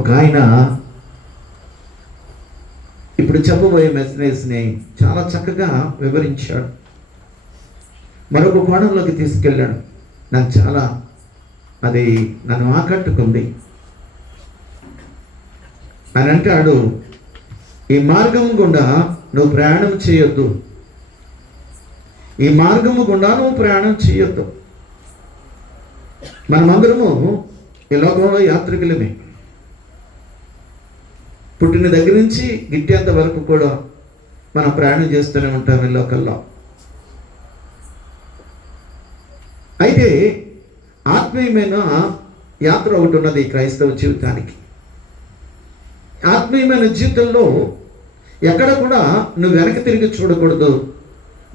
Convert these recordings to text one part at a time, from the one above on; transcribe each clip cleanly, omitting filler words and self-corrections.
ఒక ఆయన ఇప్పుడు చెప్పబోయే మెసేజ్ని చాలా చక్కగా వివరించాడు. మరొక కోణంలోకి తీసుకెళ్ళాడు. నాకు చాలా అది నన్ను ఆకట్టుకుంది. ఆయన అంటాడు, ఈ మార్గం గుండా నువ్వు ప్రయాణం చేయొద్దు, ఈ మార్గము గుండా నువ్వు ప్రయాణం చేయొద్దు. మనమందరము ఈ లోకంలో యాత్రికులమే. పుట్టిన దగ్గర నుంచి గిట్టేంత వరకు కూడా మనం ప్రయాణం చేస్తూనే ఉంటాం ఈ లోకల్లో. అయితే ఆత్మీయమైన యాత్ర ఒకటి ఉన్నది క్రైస్తవ జీవితానికి. ఆత్మీయమైన జీవితంలో ఎక్కడ కూడా నువ్వు వెనక్కి తిరిగి చూడకూడదు.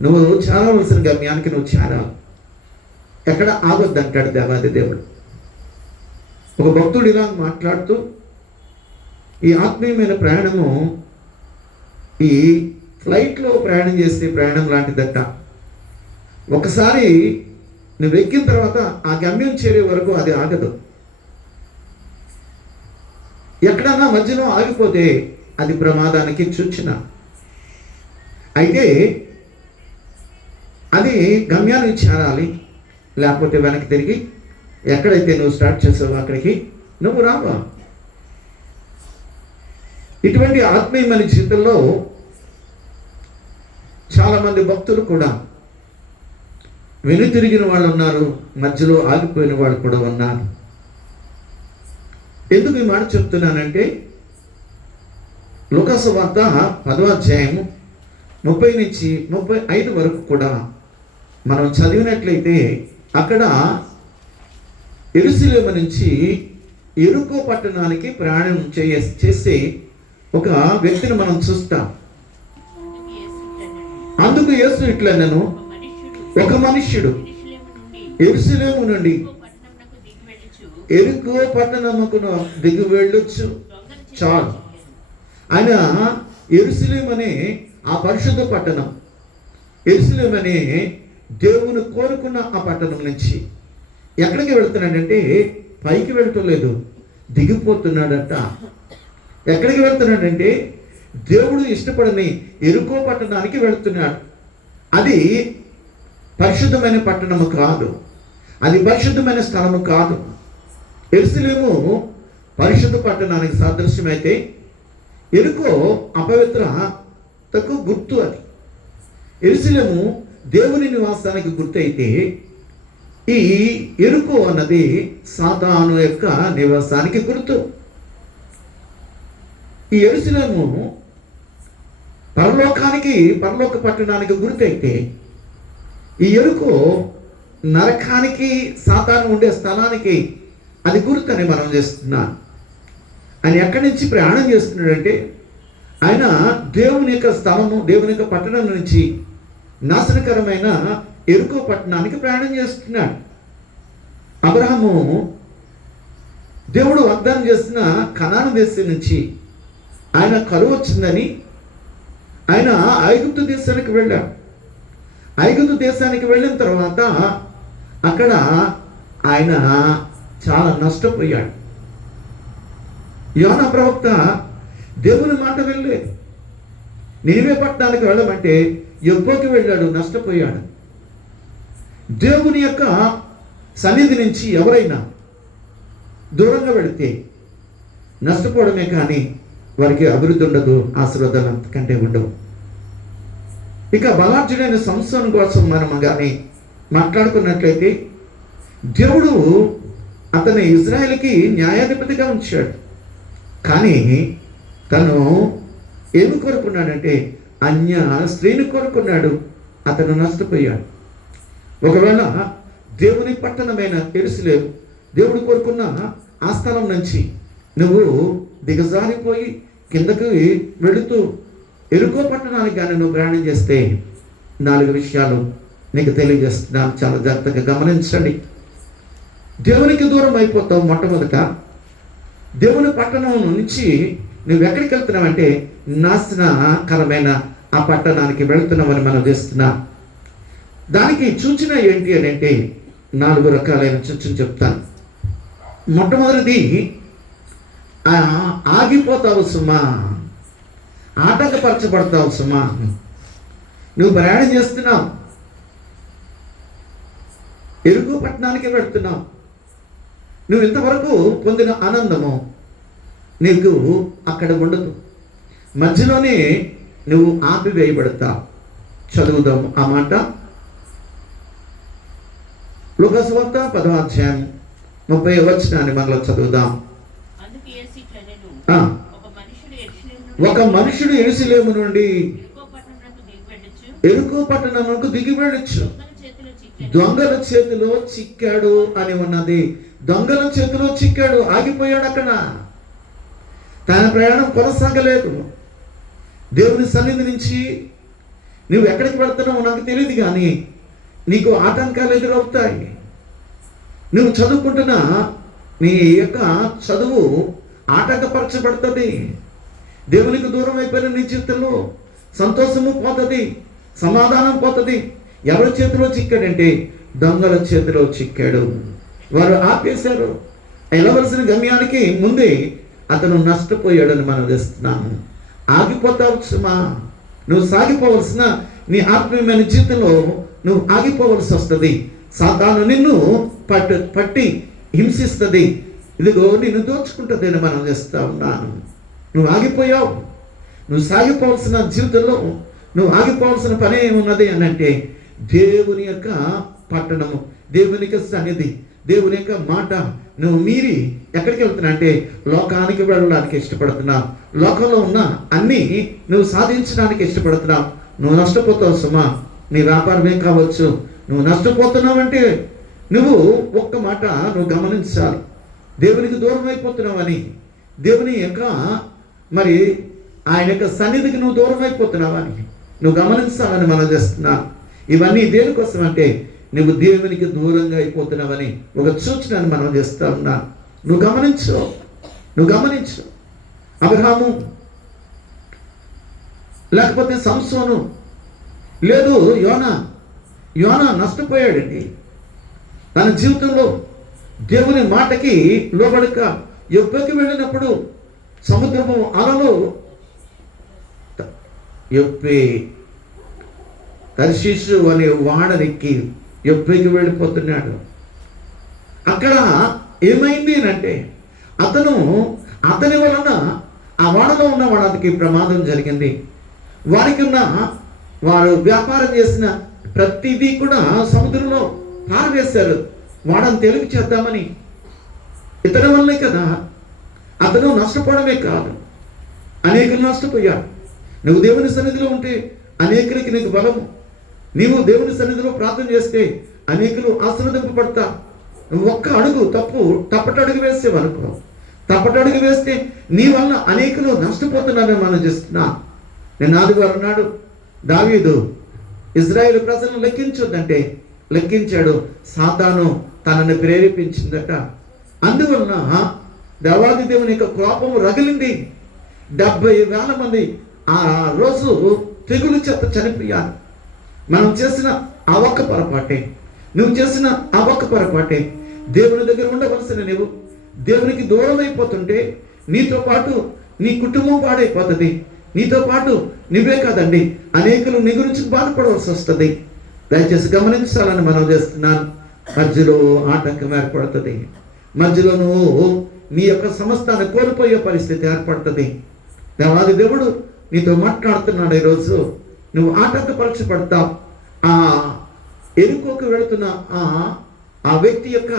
నువ్వు చేరవలసిన గమ్యానికి నువ్వు చేరాలి. ఎక్కడ ఆగొద్దు అంటాడు దేవాది దేవుడు. ఒక భక్తుడు ఇలా మాట్లాడుతూ, ఈ ఆత్మీయమైన ప్రయాణము ఈ ఫ్లైట్లో ప్రయాణం చేసే ప్రయాణం లాంటిదట. ఒకసారి నువ్వు ఎక్కిన తర్వాత ఆ గమ్యం చేరే వరకు అది ఆగదు. ఎక్కడన్నా మధ్యలో ఆగిపోతే అది ప్రమాదానికి సూచన. అయితే అది గమ్యానికి చేరాలి, లేకపోతే వెనక్కి తిరిగి ఎక్కడైతే నువ్వు స్టార్ట్ చేసావో అక్కడికి నువ్వు రావా. ఇటువంటి ఆత్మీయమైన జీవితంలో చాలామంది భక్తులు కూడా వెనుతిరిగిన వాళ్ళు ఉన్నారు, మధ్యలో ఆగిపోయిన వాళ్ళు కూడా ఉన్నారు. ఎందుకు ఈ మాట చెప్తున్నానంటే, లూకా సువార్త 10వ అధ్యాయము 30 నుంచి 35 వరకు కూడా మనం చదివినట్లయితే అక్కడ యెరూషలేము నుంచి యెరికో పట్టణానికి ప్రయాణం చేసే ఒక వ్యక్తిని మనం చూస్తాం. అందుకు యేసు ఇట్లనెను, ఒక మనుష్యుడు యెరూషలేము నుండి యెరికో పట్టణముకు దిగి వెళ్ళొచ్చు చాలు. ఆయన యెరూషలేము అనే ఆ పరిశుద్ధ పట్టణం, యెరూషలేము అనే దేవుని కోరుకున్న ఆ పట్టణం నుంచి ఎక్కడికి వెళ్తున్నాడంటే పైకి వెళ్ళటం లేదు, దిగిపోతున్నాడట. ఎక్కడికి వెళ్తున్నాడంటే దేవుడు ఇష్టపడని యెరికో పట్టణానికి వెళుతున్నాడు. అది పరిశుద్ధమైన పట్టణము కాదు, అది పరిశుద్ధమైన స్థలము కాదు. యెరూషలేము పరిశుద్ధ పట్టణానికి సాదృశ్యమైతే యెరికో అపవిత్రతకు గుర్తు. అది యెరూషలేము దేవుని నివాసానికి గుర్తు అయితే, ఈ యెరికో అన్నది సాతాను యొక్క నివాసానికి గుర్తు. ఈ యెరూషలేము పరలోక పట్టణానికి గుర్తు అయితే, ఈ యెరికో నరకానికి సాతాను ఉండే స్థలానికి అది గుర్తు అని మనం చేస్తున్నాం. ఆయన ఎక్కడి నుంచి ప్రయాణం చేస్తున్నాడంటే, ఆయన దేవుని యొక్క స్థలము, దేవుని యొక్క పట్టణం నుంచి నాశనకరమైన యెరికో పట్టణానికి ప్రయాణం చేస్తున్నాడు. అబ్రహాము దేవుడు వాగ్దానం చేసిన కనాను దేశం నుంచి ఆయన కరువు వచ్చిందని ఆయన ఐగుప్తు దేశానికి వెళ్ళాడు. ఐగుప్తు దేశానికి వెళ్ళిన తర్వాత అక్కడ ఆయన చాలా నష్టపోయాడు. యోనా ప్రవక్త దేవుని మాట వెళ్ళలేదు. నినివే పట్టణానికి వెళ్ళమంటే యొప్పోకి వెళ్ళాడు, నష్టపోయాడు. దేవుని యొక్క సన్నిధి నుంచి ఎవరైనా దూరంగా వెళితే నష్టపోవడమే కానీ వారికి అభివృద్ధి ఉండదు, ఆశీర్వాదాలు అంతకంటే ఉండవు. ఇక బలార్జుడైన సంసోను కోసం మనం కానీ మాట్లాడుకున్నట్లయితే, దేవుడు అతని ఇజ్రాయెల్కి న్యాయాధిపతిగా ఉంచాడు. కానీ తను ఏమి కోరుకున్నాడంటే అన్య స్త్రీని కోరుకున్నాడు. అతను నష్టపోయాడు. ఒకవేళ దేవుని పట్టణమైన యెరూషలేము, దేవుడు కోరుకున్న ఆ స్థలం నుంచి నువ్వు దిగజారిపోయి కిందకి వెళుతూ యెరికో పట్టణానికి కానీ నువ్వు ప్రయాణం చేస్తే 4 విషయాలు నీకు తెలియజేస్తున్నాను, చాలా జాగ్రత్తగా గమనించండి. దేవునికి దూరం అయిపోతావు. మొట్టమొదట దేవుని పట్టణం నుంచి నువ్వు ఎక్కడికి వెళ్తున్నావంటే నాశనకరమైన ఆ పట్టణానికి వెళుతున్నామని మనం చేస్తున్నాం. దానికి సూచన ఏంటి అని అంటే 4 రకాలైన సూచన చెప్తాను. మొట్టమొదటిది, ఆగిపోతావు సుమా, ఆటంకపరచబడతావు సుమా. నువ్వు ప్రయాణం చేస్తున్నావు, ఎరుకు పట్టణానికి వెళ్తున్నావు. నువ్వు ఇంతవరకు పొందిన ఆనందము నీకు అక్కడ ఉండదు, మధ్యలోనే నువ్వు ఆపివేయబడతావు. చదువుదాం ఆ మాట. లూకాసు వార్త 10వ అధ్యాయం 30వ వచనాన్ని మనలో చదువుదాం. ఒక మనుషుడు యెరూషలేము నుండి యెరికో పట్టణమునకు దిగి వెళ్ళొచ్చు, దొంగల చేతిలో చిక్కాడు అని ఉన్నది. దొంగల చేతిలో చిక్కాడు, ఆగిపోయాడు అక్కడ. తన ప్రయాణం కొనసాగలేదు. దేవుని సన్నిధి నుంచి నువ్వు ఎక్కడికి వెళ్తున్నావు నాకు తెలియదు, కానీ నీకు ఆటంకాలు ఎదురవుతాయి. నువ్వు చదువుకుంటున్న నీ యొక్క చదువు ఆటంకపరచబడుతుంది. దేవునికి దూరం అయిపోయిన నీ జీవితంలో సంతోషము పోతుంది, సమాధానం పోతుంది. ఎవరి చేతిలో చిక్కాడంటే దొంగల చేతిలో చిక్కాడు. వారు ఆపేశారు. వెళ్ళవలసిన గమ్యానికి ముందే అతను నష్టపోయాడని మనం తెస్తున్నాము. ఆగిపోతావు సుమా. నువ్వు సాగిపోవలసిన నీ ఆత్మీయమైన జీవితంలో నువ్వు ఆగిపోవలసి వస్తుంది. సాతాను నిన్ను పట్టి హింసిస్తుంది. ఇదిగో నిన్ను దోచుకుంటుంది అని మనం చేస్తూ ఉన్నాను. నువ్వు ఆగిపోయావు. నువ్వు సాగిపోవలసిన జీవితంలో నువ్వు ఆగిపోవలసిన పని ఏమున్నది అని అంటే దేవుని యొక్క పట్టణము, దేవుని యొక్క సన్నిధి, దేవుని యొక్క మాట నువ్వు మీరి ఎక్కడికి వెళ్తున్నా అంటే లోకానికి వెళ్ళడానికి ఇష్టపడుతున్నావు. లోకంలో ఉన్న అన్నీ నువ్వు సాధించడానికి ఇష్టపడుతున్నావు. నువ్వు నష్టపోతావు సుమా. నీ వ్యాపారమే కావచ్చు. నువ్వు నష్టపోతున్నావు అంటే నువ్వు ఒక్క మాట నువ్వు గమనించాలి. దేవునికి దూరం అయిపోతున్నావని, దేవుని యొక్క మరి ఆయన యొక్క సన్నిధికి నువ్వు దూరం అయిపోతున్నావని నువ్వు గమనించాలని మనం చేస్తున్నావు. ఇవన్నీ దేనికోసం అంటే నువ్వు దేవునికి దూరంగా అయిపోతున్నావని ఒక సూచనని మనం చేస్తూ ఉన్నా. నువ్వు గమనించు. అబ్రహాము లేకపోతే సంసోను, లేదు యోనా నష్టపోయాడండి. తన జీవితంలో దేవుని మాటకి లోబడక యొప్పకి వెళ్ళినప్పుడు సముద్రము అలలు యొప్పే తర్షీషు అనే వాడనికి యొప్పేకి వెళ్ళిపోతున్నాడు. అక్కడ ఏమైంది అంటే అతని వలన ఆ వాడలో ఉన్న వాడికి ప్రమాదం జరిగింది. వారు వ్యాపారం చేసిన ప్రతిదీ కూడా సముద్రంలో పారవేశారు. వాడని తెలుగు చేద్దామని. ఇతని వల్లే కదా అతను నష్టపోవడమే కాదు, అనేకులు నష్టపోయారు. నువ్వు దేవుని సన్నిధిలో ఉంటే అనేకులకి నీకు బలము. నీవు దేవుని సన్నిధిలో ప్రార్థన చేస్తే అనేకులు ఆశీర్వదింపబడతా. నువ్వు ఒక్క అడుగు తప్పటడుగు వేసేవనుకో, తప్పటడుగు వేస్తే నీ వల్ల అనేకులు నష్టపోతున్నారని మనం చేస్తున్నా. నేను ఆదివారం నాడు దావీదు ఇజ్రాయేలు ప్రజలను లెక్కించొద్దంటే లెక్కించాడు. సాతాను తనని ప్రేరేపించిందట. అందువలన దేవాది దేవుని యొక్క కోపము రగిలింది. 70,000 మంది ఆ రోజు తెగులు చేత చనిపోయారు. మనం చేసిన ఆ ఒక్క పొరపాటే, నువ్వు చేసిన ఆ ఒక్క పొరపాటే. దేవుని దగ్గర ఉండవలసిన నువ్వు దేవునికి దూరం అయిపోతుంటే నీతో పాటు నీ కుటుంబం పాడైపోతుంది. నీతో పాటు నువ్వే కాదండి, అనేకులు నీ గురించి బాధపడవలసి వస్తుంది. దయచేసి గమనించాలని మనం చేస్తున్నాను. మధ్యలో ఆటంకం ఏర్పడుతుంది. మధ్యలో నువ్వు నీ యొక్క సమస్తాన్ని కోల్పోయే పరిస్థితి ఏర్పడుతుంది. దేవాది దేవుడు నీతో మాట్లాడుతున్నాడు. ఈరోజు నువ్వు ఆటంకపరచబడతావు. ఆ ఎరుకోకు వెళుతున్న ఆ వ్యక్తి యొక్క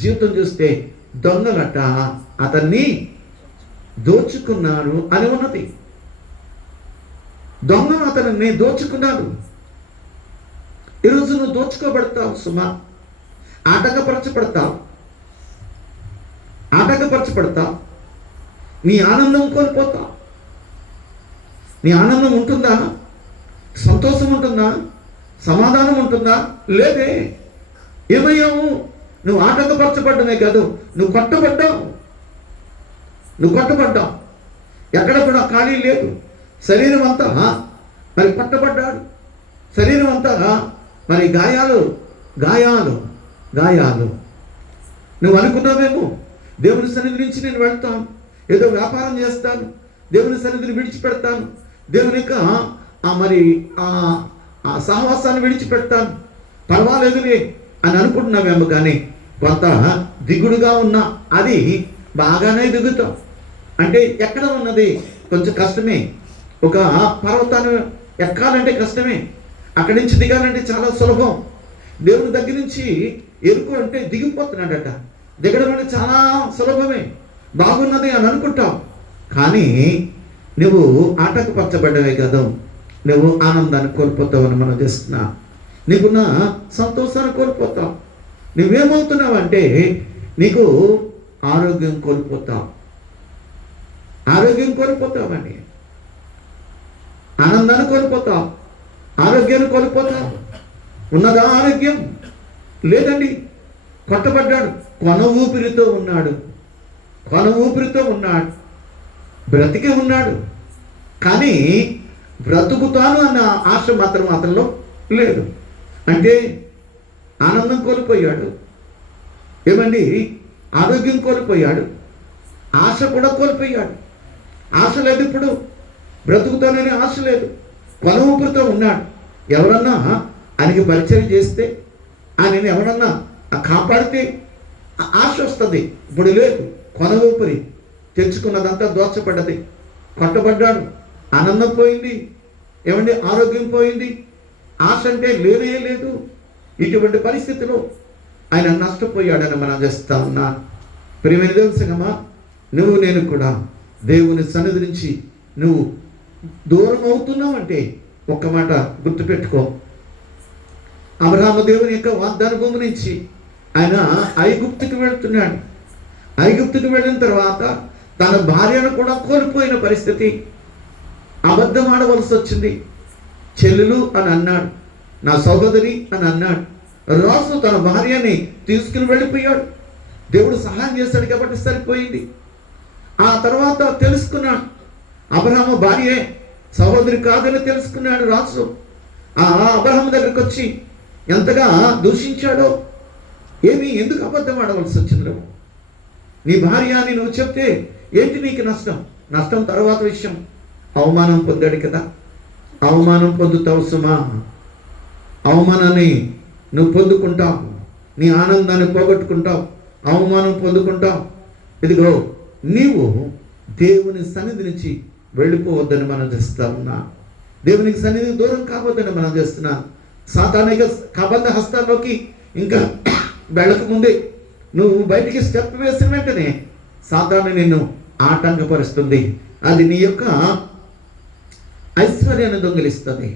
జీవితం చూస్తే దొంగలట అతన్ని దోచుకున్నారు అని ఉన్నది. దొంగలు అతన్ని దోచుకున్నారు. ఈరోజు నువ్వు దోచుకోబడతావు సుమా. ఆటంకపరచబడతావు. నీ ఆనందం కోల్పోతావు. నీ ఆనందం ఉంటుందా? సంతోషం ఉంటుందా? సమాధానం ఉంటుందా? లేదే. ఏమయ్యావు? నువ్వు ఆటంకపరచబడ్డమే కాదు, నువ్వు కొట్టబడ్డావు. ఎక్కడ కూడా ఖాళీ లేదు. శరీరం అంతా మరి పట్టబడ్డాడు. శరీరం అంతా మరి గాయాలు. నువ్వు అనుకున్నావేమో దేవుని సన్నిధి నుంచి నేను వెళ్తాను, ఏదో వ్యాపారం చేస్తాను, దేవుని సన్నిధిని విడిచిపెడతాను, దేవుని యొక్క ఆ సహవాసాన్ని విడిచిపెడతాను, పర్వాలేదులే అని అనుకుంటున్నామేమో. కానీ కొంత దిగుడుగా ఉన్నా అది బాగానే దిగుతాం. అంటే ఎక్కడ ఉన్నది కొంచెం కష్టమే. ఒక పర్వతాన్ని ఎక్కాలంటే కష్టమే, అక్కడి నుంచి దిగాలంటే చాలా సులభం. దేవుని దగ్గర నుంచి ఎరుకు అంటే దిగిపోతున్నాడట. దిగడం అంటే చాలా సులభమే, బాగున్నది అని అనుకుంటాం. కానీ నువ్వు ఆటంకపరచబడ్డవే కదా, నువ్వు ఆనందాన్ని కోల్పోతావని మనం చేస్తున్నా. నీకున్న సంతోషాన్ని కోల్పోతావు. నువ్వేమవుతున్నావు అంటే నీకు ఆరోగ్యం కోల్పోతావు. ఆరోగ్యం కోల్పోతావని, ఆనందాన్ని కోల్పోతావు, ఆరోగ్యాన్ని కోల్పోతావు. ఉన్నదా ఆరోగ్యం? లేదండి. కొట్టబడ్డాడు, కొన ఊపిరితో ఉన్నాడు, కొన ఊపిరితో ఉన్నాడు, బ్రతికే ఉన్నాడు. కానీ బ్రతుకుతాను అన్న ఆశ మాత్రం అతనిలో లేదు. అంటే ఆనందం కోల్పోయాడు, ఏమండి, ఆరోగ్యం కోల్పోయాడు, ఆశ కూడా కోల్పోయాడు. ఆశ లేదు, ఇప్పుడు బ్రతుకుతాననే ఆశ లేదు, కొన ఊపిరితో ఉన్నాడు. ఎవరన్నా ఆయనకి పరిచయం చేస్తే, ఆయనని ఎవరన్నా కాపాడితే ఆశ వస్తుంది. ఇప్పుడు లేదు, కొన ఊపిరి, తెచ్చుకున్నదంతా దోచపడ్డది. కొట్టబడ్డాడు, ఆనందం పోయింది, ఏమండి, ఆరోగ్యం పోయింది, ఆశ అంటే లేనే లేదు. ఇటువంటి పరిస్థితిలో ఆయన నష్టపోయాడని మనం చేస్తా ఉన్నా. ప్రియమైన దేవుని సంగమా, నువ్వు నేను కూడా దేవుని సన్నిధి నుంచి నువ్వు దూరం అవుతున్నావు అంటే ఒక్క మాట గుర్తుపెట్టుకో. అబ్రహాము దేవుని యొక్క వాగ్దాన భూమి నుంచి ఆయన ఐగుప్తుకు వెళ్తున్నాడు. ఐగుప్తుకు వెళ్ళిన తర్వాత తన భార్యను కూడా కోల్పోయిన పరిస్థితి. అబద్ధం ఆడవలసి వచ్చింది. చెల్లెలు అని అన్నాడు, నా సహోదరి అని అన్నాడు. రాజు తన భార్యని తీసుకుని వెళ్ళిపోయాడు. దేవుడు సహాయం చేశాడు కాబట్టి సరిపోయింది. ఆ తర్వాత తెలుసుకున్నాడు, అబ్రహాము భార్యే, సహోదరి కాదని తెలుసుకున్నాడు రాజు. ఆ అబ్రహాము దగ్గరికి వచ్చి ఎంతగా దూషించాడో. ఏమి, ఎందుకు అబద్ధం ఆడవలసి వచ్చిందో? నీ భార్య అని నువ్వు చెప్తే ఏంటి నీకు నష్టం? నష్టం తర్వాత విషయం. అవమానం పొందాడు కదా, అవమానం పొందుతావు సుమా. అవమానాన్ని నువ్వు పొందుకుంటావు, నీ ఆనందాన్ని పోగొట్టుకుంటావు, అవమానం పొందుకుంటావు. ఇదిగో, నీవు దేవుని సన్నిధి నుంచి వెళ్ళిపోవద్దని మనం చేస్తా ఉన్నా. దేవునికి సన్నిధికి దూరం కావద్దని మనం చేస్తున్నా. సాతానిక కబంధ హస్తాల్లోకి ఇంకా వెళ్ళకముందే నువ్వు బయటికి స్టెప్ వేసిన వెంటనే సాతాను నిన్ను ఆటంకపరుస్తుంది. అది నీ యొక్క ఐశ్వర్యాన్ని దొంగిలిస్తుంది.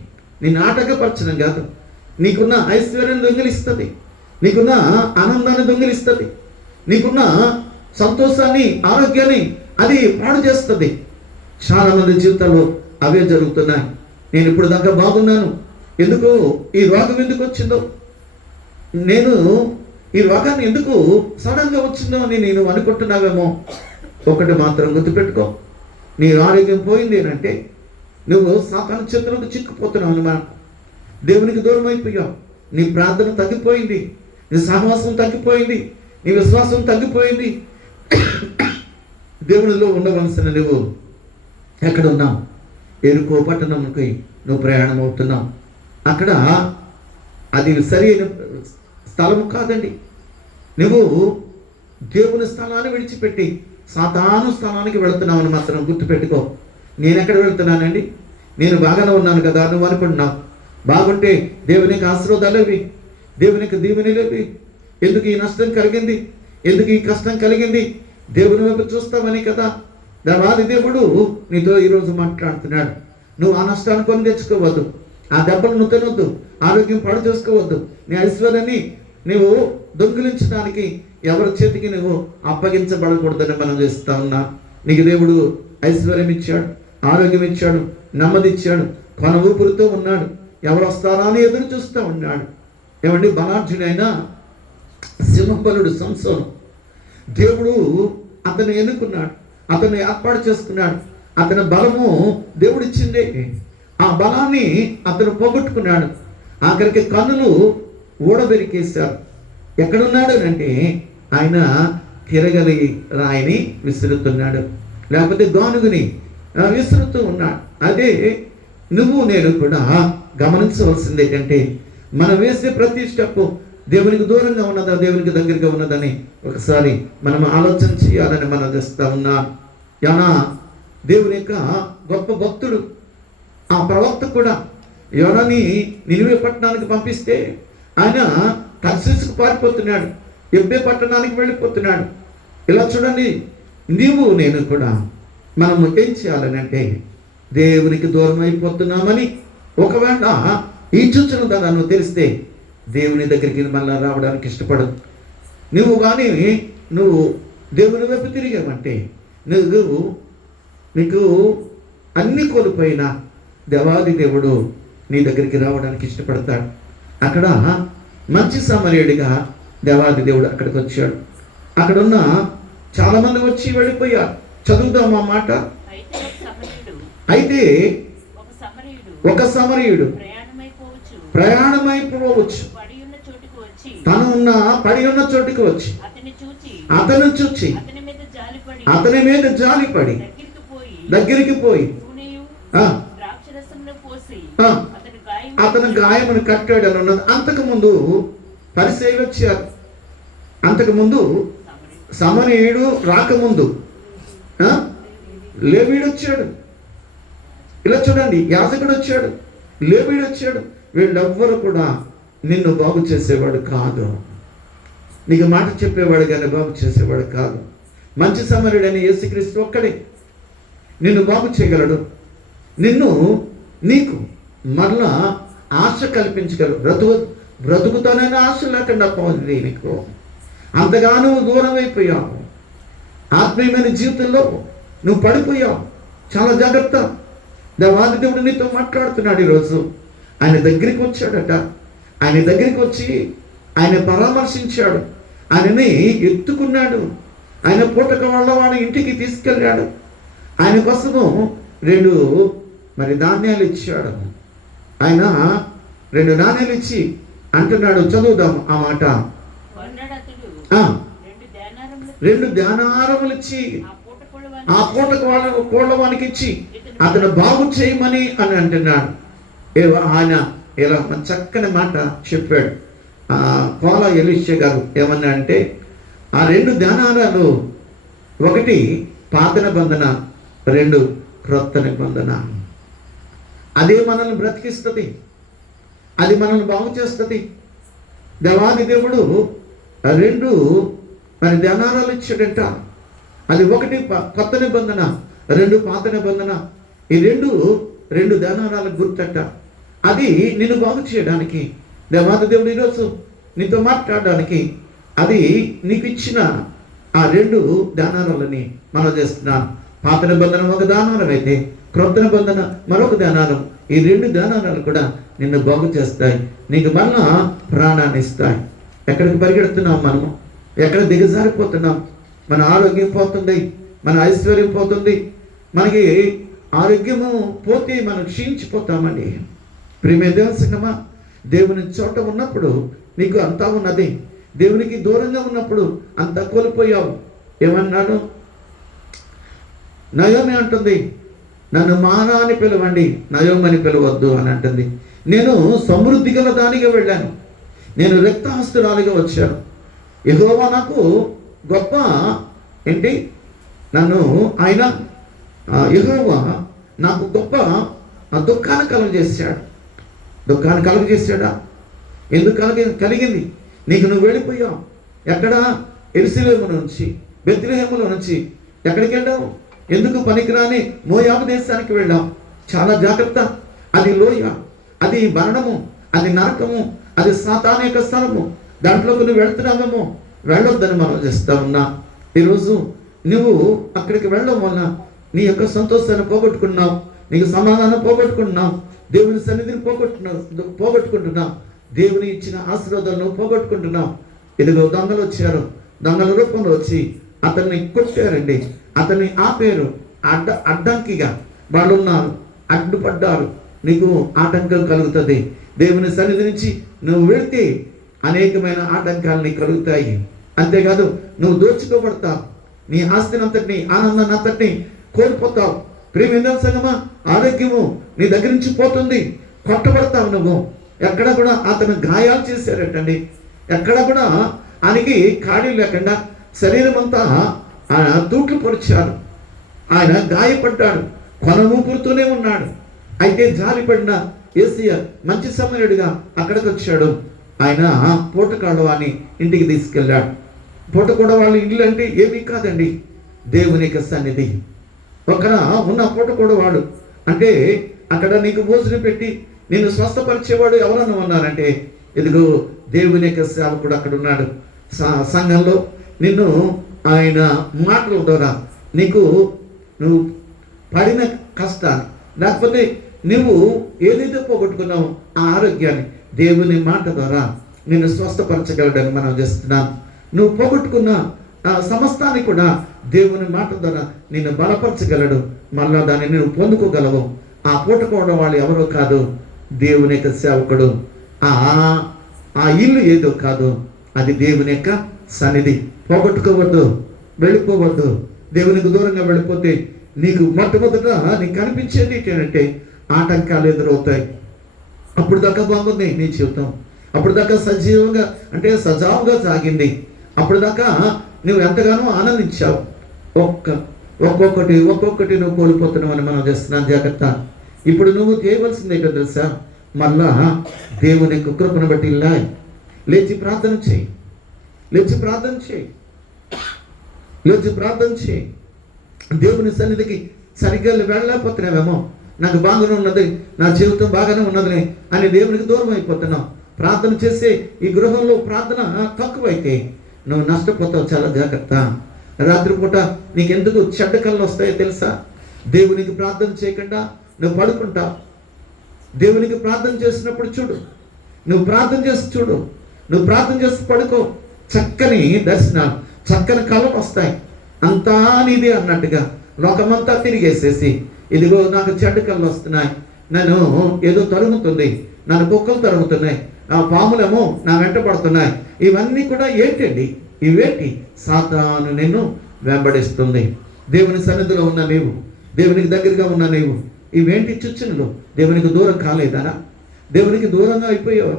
నిన్ను ఆటంకపరచడం కాదు, నీకున్న ఐశ్వర్యాన్ని దొంగిలిస్తుంది, నీకున్న ఆనందాన్ని దొంగిలిస్తుంది, నీకున్న సంతోషాన్ని, ఆరోగ్యాన్ని అది పాడు చేస్తుంది. చాలామంది జీవితాల్లో అవే జరుగుతున్నాయి. నేను ఇప్పుడు దాకా బాగున్నాను, ఎందుకు ఈ రోగం ఎందుకు వచ్చిందో, నేను ఈ రోగాన్ని ఎందుకు సడన్గా వచ్చిందో అని నేను అనుకుంటున్నావేమో. ఒకటి మాత్రం గుర్తుపెట్టుకో, నీ ఆరోగ్యం పోయింది అంటే నువ్వు సాతాను చేతులకు చిక్కుపోతున్నావు అన్నమాట. దేవునికి దూరం అయిపోయావు, నీ ప్రార్థన తగ్గిపోయింది, నీ సహవాసం తగ్గిపోయింది, నీ విశ్వాసం తగ్గిపోయింది. దేవునిలో ఉండవలసిన నువ్వు ఎక్కడ ఉన్నావు? ఎరుకో పట్టణంకి నువ్వు ప్రయాణం అవుతున్నావు. అక్కడ అది సరైన స్థలం కాదండి. నువ్వు దేవుని స్థలాన్ని విడిచిపెట్టి సాతాను స్థలానికి వెళుతున్నావని మాత్రం గుర్తుపెట్టుకో. నేను ఎక్కడ వెళుతున్నానండి? నేను బాగానే ఉన్నాను కదా నువ్వు అనుకుంటున్నావు. బాగుంటే దేవునికి ఆశీర్వాదాలు, దేవునికి దీవెనలేవి. ఎందుకు ఈ నష్టం కలిగింది, ఎందుకు ఈ కష్టం కలిగింది? దేవుని వైపు చూస్తామని కదా. దేవాది దేవుడు నీతో ఈరోజు మాట్లాడుతున్నాడు. నువ్వు ఆ నష్టాన్ని కొని తెచ్చుకోవద్దు, ఆ దెబ్బలు నువ్వు తినొద్దు, ఆరోగ్యం పాడు చేసుకోవద్దు. నీ ఐశ్వర్యాన్ని నువ్వు దొంగిలించడానికి ఎవరి చేతికి నువ్వు అప్పగించబడకూడదని మనం చేస్తా ఉన్నా. నీకు దేవుడు ఐశ్వర్యం ఇచ్చాడు, ఆరోగ్యం ఇచ్చాడు, నెమ్మది ఇచ్చాడు, కొన ఊపిరితో ఉన్నాడు. ఎవరు వస్తారా అని ఎదురు చూస్తూ ఉన్నాడు. ఏమండి, బలార్జుడైన సింహబలుడు సంసోను, దేవుడు అతను ఎన్నుకున్నాడు, అతను ఏర్పాటు చేసుకున్నాడు. అతని బలము దేవుడు ఇచ్చిందే. ఆ బలాన్ని అతను పోగొట్టుకున్నాడు. ఆఖరికి కన్నులు ఊడబెరికేశారు. ఎక్కడున్నాడు అంటే ఆయన తిరగలి రాయిని విసురుతున్నాడు. లేకపోతే గానుగుని విసురుతూ ఉన్నాడు. అదే నువ్వు నేను కూడా గమనించవలసింది ఏంటంటే, మనం వేసే ప్రతి స్టెప్ దేవునికి దూరంగా ఉన్నదా, దేవునికి దగ్గరగా ఉన్నదని ఒకసారి మనం ఆలోచన చేయాలని మనం చేస్తూ ఉన్నాం. యానా దేవుని యొక్క గొప్ప భక్తుడు, ఆ ప్రవక్త కూడా యోనాని నినివే పట్టణానికి పంపిస్తే ఆయన తర్షీసుకు పారిపోతున్నాడు, యొప్పే పట్టణానికి వెళ్ళిపోతున్నాడు. ఇలా చూడండి, నీవు నేను కూడా మనము ఏం చేయాలని అంటే, దేవునికి దూరం అయిపోతున్నామని ఒకవేళ ఈ సూచన ద్వారా నువ్వు తెలిస్తే దేవుని దగ్గరికి మళ్ళీ రావడానికి ఇష్టపడదు. నువ్వు కానీ నువ్వు దేవుని వైపు తిరిగావంటే నీకు అన్ని కోల్పోయిన దేవాది దేవుడు నీ దగ్గరికి రావడానికి ఇష్టపడతాడు. అక్కడ మంచి సమరయుడిగా దేవాది దేవుడు అక్కడికి వచ్చాడు. అక్కడున్న చాలామంది వచ్చి వెళ్ళిపోయారు. చదువుదాం ఆ మాట. అయితే ఒక సమరయుడు ప్రయాణమైపోవచ్చు, పడి ఉన్న చోటుకి వచ్చి అతను చూచి అతని మీద జాలిపడి దగ్గరికి పోయి అతని గాయమును కట్టాడు అని ఉన్నది. అంతకుముందు పరిసయ్యులు వచ్చారు. అంతకుముందు సమరయుడు రాకముందు లేవీయుడు వచ్చాడు. ఇలా చూడండి, యాజకుడు వచ్చాడు, లేవీయుడు వచ్చాడు. వీళ్ళెవ్వరు కూడా నిన్ను బాగు చేసేవాడు కాదు, నీకు మాట చెప్పేవాడు కానీ బాగు చేసేవాడు కాదు. మంచి సమరయుడైన యేసుక్రీస్తు ఒక్కడే నిన్ను బాగు చేయగలడు. నీకు మరలా ఆశ కల్పించగలడు. బ్రతుకుతానైనా ఆశ లేకుండా పోయింది నీకు. అంతగా నువ్వు దూరం అయిపోయావు. ఆత్మీయమైన జీవితంలో నువ్వు పడిపోయావు. చాలా జాగ్రత్త. దేవాది దేవుడు నీతో మాట్లాడుతున్నాడు ఈరోజు. ఆయన దగ్గరికి వచ్చాడట. ఆయన దగ్గరికి వచ్చి ఆయన పరామర్శించాడు, ఆయనని ఎత్తుకున్నాడు. ఆయన పూటక వాళ్ళ వాడి ఇంటికి తీసుకెళ్ళాడు. ఆయన కోసము 2 ధాన్యాలు ఇచ్చాడు. ఆయన 2 నాణ్యాలు ఇచ్చి అంటున్నాడు, చదువుదాం ఆ మాట. 2 ధ్యానారములు ఇచ్చి ఆ పూటకు కోళ్ళవానికి ఇచ్చి అతను బాగు చేయమని అని అంటున్నాడు. ఆయన ఇలా చక్కని మాట చెప్పాడు. కోల ఎలీషా గారు ఏమన్నా అంటే, ఆ 2 ధ్యానారాలు, ఒకటి పాత నిబంధన, 2 క్రొత్త నిబంధన. అదే మనల్ని బ్రతికిస్తుంది, అది మనల్ని బాగు చేస్తుంది. దేవాది దేవుడు 2 ధ్యానారాలు ఇచ్చాడంట. అది ఒకటి కొత్త నిబంధన, 2 పాత నిబంధన. ఈ 2 ధ్యానారాలకు గుర్తట. అది నిన్ను బాగు చేయడానికి దేవాది దేవుడు ఈరోజు నీతో మాట్లాడడానికి అది నీకు ఇచ్చిన ఆ 2 ధ్యానారాలని మనం చేస్తున్నాను. పాత నిబంధన ఒక ధ్యానారం అయితే, క్రొత్త నిబంధన మరొక ధ్యానారం. ఈ 2 ధ్యానారాలు కూడా నిన్ను బాగు చేస్తాయి, నీకు మళ్ళా ప్రాణాన్ని ఇస్తాయి. ఎక్కడికి పరిగెడుతున్నాం మనము, ఎక్కడ దిగజారిపోతున్నాం. మన ఆరోగ్యం పోతుంది, మన ఐశ్వర్యం పోతుంది. మనకి ఆరోగ్యము పోతే మనం క్షీణించిపోతామండి. ప్రియమైన దేవుని సంగమా, దేవుని చోట ఉన్నప్పుడు నీకు అంతా ఉన్నది, దేవునికి దూరంగా ఉన్నప్పుడు అంతా కోల్పోయావు. ఏమన్నాడు? నయోమి అంటుంది, నన్ను మారా అని పిలవండి, నయోమని పిలవద్దు అని అంటుంది. నేను సమృద్ధి గల దానిగా వెళ్ళాను, నేను రక్తహస్తురాలిగా వచ్చాను. యెహోవా నాకు గొప్ప నన్ను ఆయన యెహోవా నాకు గొప్ప దుఃఖాన్ని కలుగజేశాడు. దుఃఖాన్ని కలుగజేశాడా? ఎందుకు కలిగింది? నీకు నువ్వు వెళ్ళిపోయావు. ఎక్కడ? యెరూషలేము నుంచి, బెత్లెహేములో నుంచి ఎక్కడికి వెళ్ళావు? ఎందుకు పనికిరాని మోయాబు దేశానికి వెళ్ళావు. చాలా జాగ్రత్త. అది లోయ, అది మరణము, అది నరకము, అది సాతాను యొక్క స్థలము. దాంట్లోకి నువ్వు వెళ్తున్నావేమో, వెళ్ళొద్దని మనం చేస్తా ఉన్నా. ఈరోజు నువ్వు అక్కడికి వెళ్ళడం వల్ల నీ యొక్క సంతోషాన్ని పోగొట్టుకున్నావు, నీకు సమాధానం పోగొట్టుకుంటున్నావు, దేవుని సన్నిధిని పోగొట్టుకుంటున్నావు, దేవుని ఇచ్చిన ఆశీర్వాదాలను పోగొట్టుకుంటున్నావు. ఇదిగో దొంగలు వచ్చారు, దొంగల రూపంలో వచ్చి అతన్ని కొట్టారండి, అతన్ని ఆపేరు, అడ్డంకిగా వాళ్ళు ఉన్నారు, అడ్డుపడ్డారు. నీకు ఆటంకం కలుగుతుంది. దేవుని సన్నిధి నుంచి నువ్వు వెళితే అనేకమైన ఆటంకాలు నీకు కలుగుతాయి. అంతేకాదు, నువ్వు దోచుకోబడతావు. నీ ఆస్తిని అంతటిని, ఆనందాన్ని అంతటిని కోల్పోతావు. ప్రియమైన సంగమా, ఆరోగ్యము నీ దగ్గర నుంచి పోతుంది, కొట్టబడతావు నువ్వు. ఎక్కడ కూడా అతను గాయాలు చేశారటండి. ఎక్కడ కూడా ఆయనకి ఖాళీ లేకుండా శరీరం అంతా ఆయన తూట్లు పొడిచారు. ఆయన గాయపడ్డాడు, కొన ఊపురుతూనే ఉన్నాడు. అయితే జాలిపడిన యేసయ్య మంచి సమయుడిగా అక్కడికి వచ్చాడు. ఆయన పూటకాడు అని ఇంటికి తీసుకెళ్ళాడు. పూటకూడ వాళ్ళ ఇల్లు అంటే ఏమీ కాదండి, దేవుని యొక్క సన్నిధి. అక్కడ ఉన్న పూటకూడ వాడు అంటే అక్కడ నీకు భోజనం పెట్టి నిన్ను స్వస్థపరిచేవాడు ఎవరన్నా ఉన్నారంటే ఇదిగో దేవుని యొక్క సేవకుడు అక్కడ ఉన్నాడు. సంఘంలో నిన్ను ఆయన మాటల ద్వారా నీకు నువ్వు పడిన కష్టాన్ని, లేకపోతే నువ్వు ఏదైతే పోగొట్టుకున్నావు ఆ ఆరోగ్యాన్ని దేవుని మాట ద్వారా నిన్ను స్వస్థపరచగలడని మనం చేస్తున్నాం. నువ్వు పోగొట్టుకున్న సమస్తాన్ని కూడా దేవుని మాట ద్వారా నిన్ను బలపరచగలడు. మళ్ళా దాన్ని నువ్వు పొందుకోగలవు. ఆ పూటకోవడం వాళ్ళు ఎవరో కాదు, దేవుని యొక్క సేవకుడు. ఆ ఇల్లు ఏదో కాదు, అది దేవుని యొక్క సన్నిధి. పోగొట్టుకోవద్దు, వెళ్ళిపోవద్దు. దేవునికి దూరంగా వెళ్ళిపోతే నీకు మొట్టమొదట నీకు కనిపించేది ఏంటంటే ఆటంకాలు ఎదురవుతాయి. అప్పుడు దాకా బాగుంది నీ జీవితం, అప్పుడు దాకా సజీవంగా అంటే సజావుగా సాగింది, అప్పుడు దాకా నువ్వు ఎంతగానో ఆనందించావు. ఒక్కొక్కటి నువ్వు కోల్పోతున్నావు అని మనం చేస్తున్నాం. జాగ్రత్త. ఇప్పుడు నువ్వు చేయవలసింది ఏంటో తెలుసా? మళ్ళా దేవుని కృపను బట్టి లేచి ప్రార్థన చేయి, లేచి ప్రార్థన చేయి, లేచి ప్రార్థన చేయి. దేవుని సన్నిధికి సరిగ్గా వెళ్ళలేకపోతున్నావేమో, నాకు బాగానే ఉన్నది, నా జీవితం బాగానే ఉన్నది అని దేవునికి దూరం అయిపోతున్నావు. ప్రార్థన చేసే ఈ గృహంలో ప్రార్థన తక్కువైతే నువ్వు నష్టపోతావు. చాలా జాగ్రత్త. రాత్రిపూట నీకెందుకు చెడ్డ కళ్ళు వస్తాయో తెలుసా? దేవునికి ప్రార్థన చేయకుండా నువ్వు పడుకుంటావు. దేవునికి ప్రార్థన చేసినప్పుడు చూడు, నువ్వు ప్రార్థన చేసి చూడు, నువ్వు ప్రార్థన చేసి పడుకో, చక్కని దర్శనాలు, చక్కని కళలు వస్తాయి. అంతా నీదే అన్నట్టుగా లోకమంతా తిరిగేసేసి ఇదిగో నాకు చెడ్డ కళ్ళు వస్తున్నాయి, నన్ను ఏదో తరుగుతుంది, నన్ను కుక్కలు తరుగుతున్నాయి, ఆ పాములేమో నా వెంట పడుతున్నాయి, ఇవన్నీ కూడా ఏంటండి? ఇవేంటి? సాతాను నిన్ను వెంబడిస్తుంది. దేవుని సన్నిధిలో ఉన్న నీవు, దేవునికి దగ్గరగా ఉన్న నీవు, ఇవేంటి చుచ్చునులు? దేవునికి దూరం కాలేదారా? దేవునికి దూరంగా అయిపోయావు,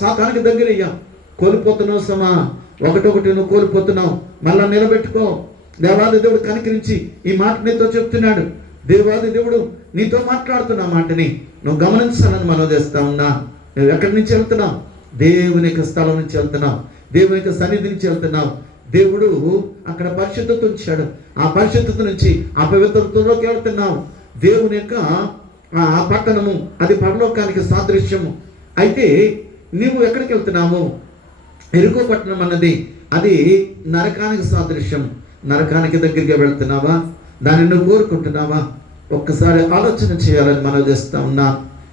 సాతానికి దగ్గర అయ్యావు. కోల్పోతున్నావు సమా, ఒకటొకటి నువ్వు కోల్పోతున్నావు. మళ్ళా నిలబెట్టుకో. దేవాది దేవుడు కనికరించి ఈ మాట నీతో చెప్తున్నాడు. దేవాది దేవుడు నీతో మాట్లాడుతున్న మాటని నువ్వు గమనించాలని మనం చేస్తా ఉన్నా. నువ్వు ఎక్కడి నుంచి వెళ్తున్నావు? దేవుని యొక్క స్థలం నుంచి వెళ్తున్నావు, దేవుని యొక్క సన్నిధి నుంచి వెళ్తున్నావు. దేవుడు అక్కడ పరిశుద్ధత ఉంచాడు, ఆ పరిశుద్ధత నుంచి అపవిత్రతలోకి వెళ్తున్నావు. దేవుని యొక్క ఆ పట్టణము అది పరలోకానికి సాదృశ్యము. అయితే నీవు ఎక్కడికి వెళ్తున్నావు? ఎరుకో పట్టణం అన్నది అది నరకానికి సాదృశ్యం. నరకానికి దగ్గరగా వెళ్తున్నావా? దాన్ని నువ్వు కోరుకుంటున్నావా? ఒక్కసారి ఆలోచన చేయాలని మనం చేస్తా ఉన్నా.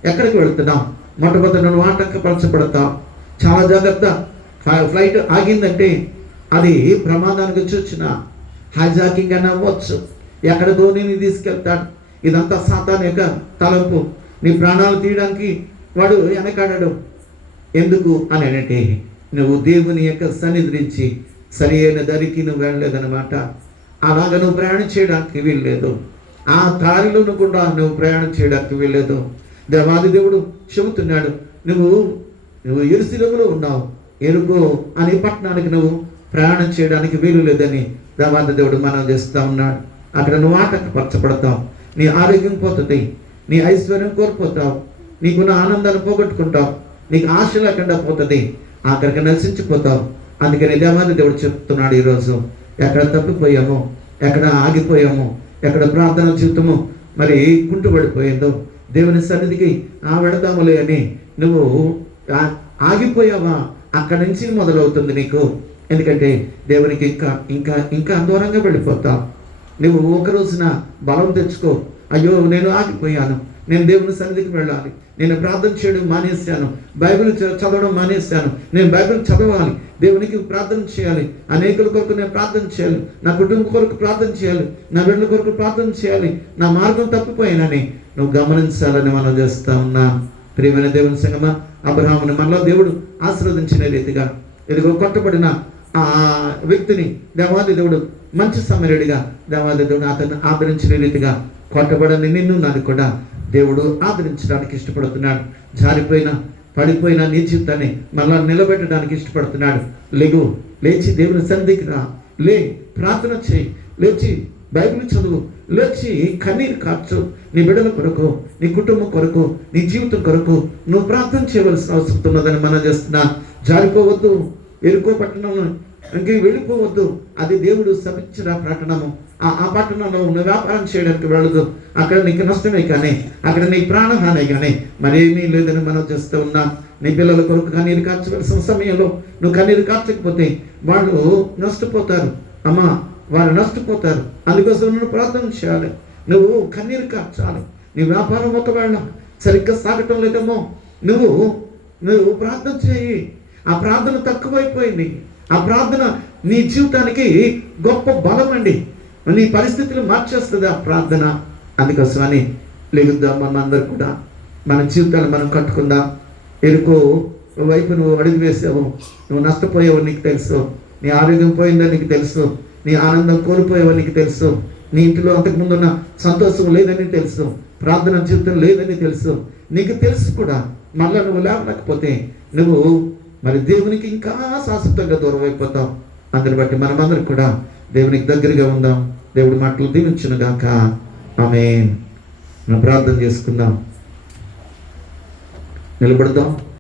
ఎక్కడికి వెళ్తున్నాం? మొట్టమొదటి నువ్వు ఆటంకపరచబడతావు. చాలా జాగ్రత్త. ఫ్లైట్ ఆగిందంటే అది ప్రమాదానికి వచ్చిన హైజాకింగ్ అని అవ్వచ్చు. ఎక్కడికో నేను తీసుకెళ్తాడు. ఇదంతా సాతాను యొక్క తలంపు. నీ ప్రాణాలు తీయడానికి వాడు వెనకాడడు. ఎందుకు అని అంటే నువ్వు దేవుని యొక్క సన్నిధి నుంచి సరి అయిన దారికి నువ్వు వెళ్ళలేదన్నమాట. అలాగ నువ్వు ప్రయాణం చేయడానికి వీల్లేదు. ఆ దారిలో కూడా నువ్వు ప్రయాణం చేయడానికి వీల్లేదు. దేవాది దేవుడు చెబుతున్నాడు, నువ్వు యెరూషలేములో ఉన్నావు, ఎరుకో అనే పట్టణానికి నువ్వు ప్రయాణం చేయడానికి వీలు లేదని దేవాది దేవుడు మనం చేస్తూ ఉన్నాడు. అక్కడ నువ్వు ఆటంకపరచబడతావు, నీ ఆరోగ్యం పోతుంది, నీ ఐశ్వర్యం కోల్పోతావు, నీకున్న ఆనందాన్ని పోగొట్టుకుంటావు, నీకు ఆశ లేకుండా పోతుంది, ఆఖరికి నశించిపోతావు. అందుకని దేవాది దేవుడు చెప్తున్నాడు ఈరోజు, ఎక్కడ తప్పిపోయామో, ఎక్కడ ఆగిపోయామో, ఎక్కడ ప్రార్థన జీవితము మరి కుంటుపడిపోయిందో దేవుని సన్నిధికి వెళదాములే అని నువ్వు ఆగిపోయావా? అక్కడి నుంచి మొదలవుతుంది నీకు. ఎందుకంటే దేవునికి ఇంకా ఇంకా ఇంకా దూరంగా వెళ్ళిపోతావు. నువ్వు ఒక రోజున బలం తెచ్చుకో, అయ్యో నేను ఆగిపోయాను, నేను దేవుని సన్నిధికి వెళ్ళాలి, నేను ప్రార్థన చేయడం మానేశాను, బైబిల్ చదవడం మానేశాను, నేను బైబిల్ చదవాలి, దేవునికి ప్రార్థన చేయాలి, అనేకుల కొరకు నేను ప్రార్థన చేయాలి, నా కుటుంబం కొరకు ప్రార్థన చేయాలి, నా బిడ్డల కొరకు ప్రార్థన చేయాలి, నా మార్గం తప్పిపోయానని నువ్వు గమనించాలని మనం చేస్తా ఉన్నాం. ప్రియమైన దేవుని సంగమా, అబ్రహాముని మనలో దేవుడు ఆశీర్వదించిన రీతిగా ఇదిగో కొట్టబడిన ఆ వ్యక్తిని దేవాది దేవుడు మంచి సమరుడిగా దేవాది దేవుడు అతన్ని ఆదరించిన రీతిగా కొట్టబడని నిన్ను నన్ను కూడా దేవుడు ఆదరించడానికి ఇష్టపడుతున్నాడు. జారిపోయిన పడిపోయిన నీ జీవితాన్ని మళ్ళా నిలబెట్టడానికి ఇష్టపడుతున్నాడు. లేగు, లేచి దేవుని సన్నిధికి రా, లే, ప్రార్థన చేయి, లేచి బైబిల్ చదువు, లేచి కన్నీరు కార్చు. నీ బిడ్డల కొరకు, నీ కుటుంబం కొరకు, నీ జీవితం కొరకు నువ్వు ప్రార్థన చేయవలసిన అవసరం ఉన్నదని మనం చేస్తున్నా. జారిపోవద్దు, ఎరుకో పట్టణం ఇంక వెళ్ళిపోవద్దు. అది దేవుడు శపించిన పట్టణము. ఆ పట్టణంలో నువ్వు వ్యాపారం చేయడానికి వెళ్ళదు. అక్కడ నీకు నష్టమే కానీ, అక్కడ నీ ప్రాణహానే కానీ మరేమీ లేదని మనం చేస్తూ ఉన్నాం. నీ పిల్లల కొరకు కన్నీరు కార్చవలసిన సమయంలో నువ్వు కన్నీరు కార్చకపోతే వాళ్ళు నష్టపోతారు. అమ్మా, వారు నష్టపోతారు. అందుకోసం నువ్వు ప్రార్థన చేయాలి, నువ్వు కన్నీరు కార్చాలి. నీ వ్యాపారం ఒకవేళ సరిగ్గా సాగటం లేదేమో, నువ్వు ప్రార్థన చేయి. ఆ ప్రార్థన తక్కువైపోయింది. ఆ ప్రార్థన నీ జీవితానికి గొప్ప బలం అండి. నీ పరిస్థితులు మార్చేస్తుంది ఆ ప్రార్థన. అందుకోసమని లేగుద్దాం. మనందరూ కూడా మన జీవితాన్ని మనం కట్టుకుందాం. ఎరుకో వైపు నువ్వు అడుగు వేసావు, నువ్వు నష్టపోయావు నీకు తెలుసు. నీ ఆరోగ్యం పోయిందని నీకు తెలుసు. నీ ఆనందం కోల్పోయావో నీకు తెలుసు. నీ ఇంటిలో అంతకుముందున్న సంతోషం లేదని తెలుసు. ప్రార్థన జీవితం లేదని తెలుసు. నీకు తెలుసు కూడా. మళ్ళీ నువ్వు లేవలేకపోతే నువ్వు మరి దేవునికి ఇంకా శాశ్వతంగా దూరం అయిపోతావు. అందుని బట్టి మనమందరం కూడా దేవునికి దగ్గరగా ఉందాం. దేవుడి మాటలు దీవించును గాక. ఆమేన్. మనం ప్రార్థన చేసుకుందాం. నిలబడదాం.